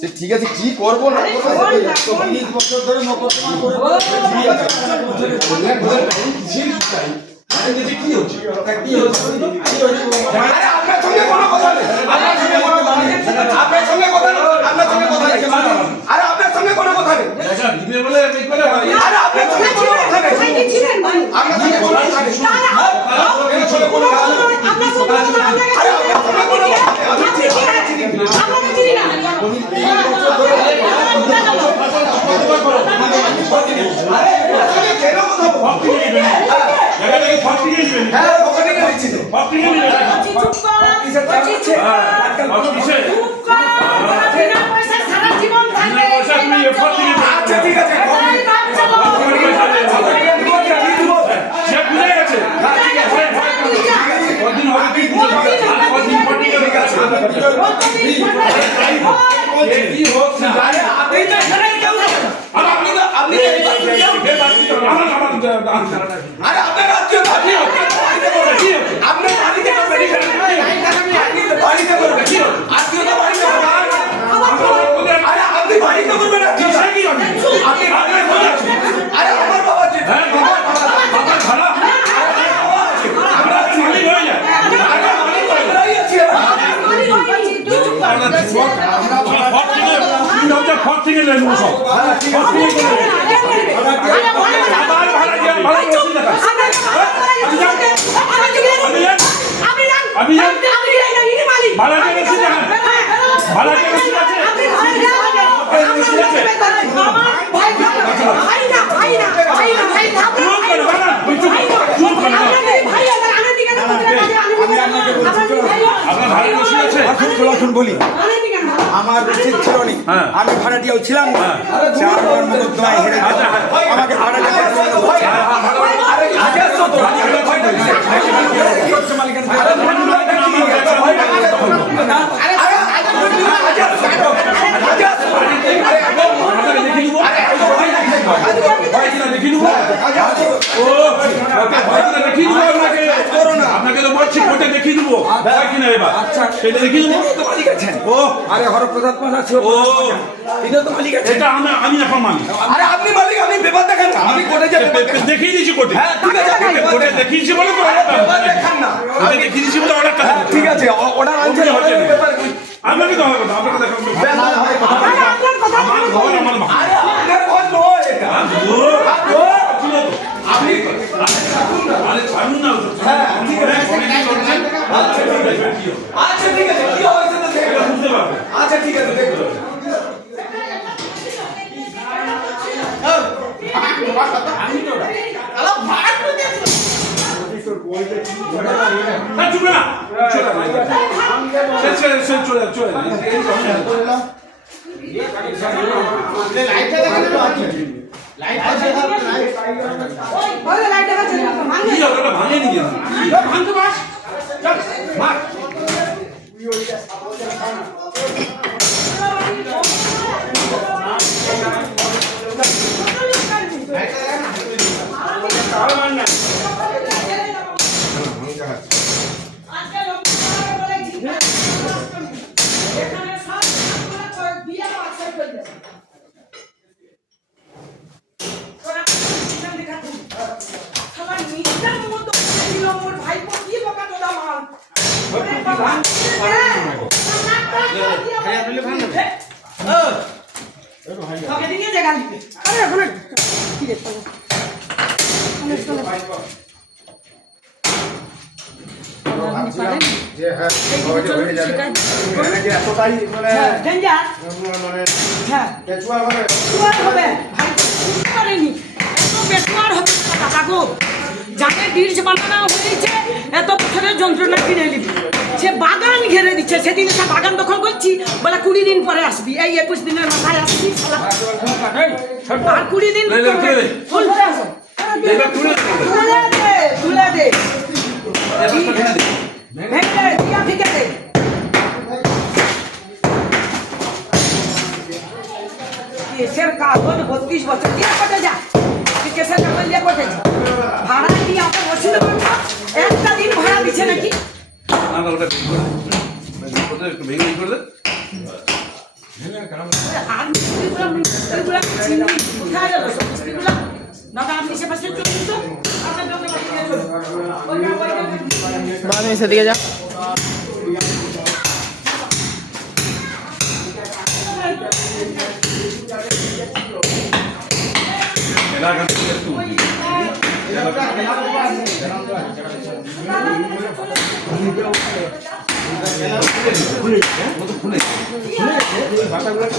সে ঠিক আছে, কি করবো না করবো 30 বছর ধরে মকদ্দমা করে ঠিক আছে। কি হচ্ছে আরে আপনার সঙ্গে কোনো কথা নেই, আপনার সঙ্গে কোনো কথা নেই, আপনার সঙ্গে কথা নেই, আপনার সঙ্গে কথা নেই, আরে আপনার সঙ্গে কোনো কথা নেই, আরে আপনার সঙ্গে কোনো কথা নেই, আপনার সঙ্গে কোনো কথা নেই, আচ্ছা ঠিক আছে আরে আপনার আত্মীয় আপনার বাড়িতে বাড়িতে করবে কি আত্মীয়তা বাড়িতে আরে আপনি বাড়িতে করবেন আপনি আরে আমার বাবা বলি আমার উচিত ছিল না, আমি ভাড়াটিয়াও ছিলাম না, 4 বার মকদ্দমায় হেরে আমাকে আপনাকে তো বলছি কোর্টে দেখিয়ে দেবো কিনা এবার। আচ্ছা সেটা দেখিয়ে দেবো। মালিক আছেন ও আরে হরপ্রসাদ মহাশয় ও তিনি তো মালিক আছেন। এটা আমি এখন মানি। আরে আপনি মালিক, আমি পেপার দেখান না, আমি কোর্টে যাই দেখিয়ে দিয়েছি কোর্টে। হ্যাঁ ঠিক আছে, আপনি কোর্টে দেখিয়েছি বলে পেপার দেখান না, আমি দেখিয়ে দিয়েছি বলে অর্ডারটা ঠিক আছে অর্ডার আনছেন পেপার আপনাকে তো হবে কথা আপনাকে দেখাবো। আমার ঘর আমার মা। আরে আপনার ঘর নয় এটা, আপনি আরে ছাড়ুন না। হ্যাঁ ঠিক আছে, আচ্ছা ঠিক আছে কি হয়েছে তো দেখো বুঝতে পারবে। আচ্ছা ঠিক আছে দেখো চুপ না চলে ভাঙে নিয়ে ভাঙতে পাস যাকে ডিলস বানানো হয়েছে এত বছরের যন্ত্রণা কিনে নিবি, সে বাগান ঘেরে দিচ্ছে। সেদিন সে বাগান দখল করছি বলে 20 দিন পরে আসবি, এই 21 দিনের মাথায় আসবি আর 20 দিন তুলে দে ঠিক আছে। কেসের কাগজ 32 বছর দিয়ে কোটে যা, কেসের কাগজ দিয়ে কোটে যা, ভাড়া দিয়ে আপনার রসিদ একটা দিন ভাড়া দিচ্ছে নাকি? একটু ভেঙে করে দে। আর মিস্ত্রিগুলো চিনি কোথায় গেল সব মিস্ত্রিগুলো না আপনি সে পাশে চলুন তো আপনার জন্য বাবা সেদিকে যা এলাকা থেকে একটু খুলে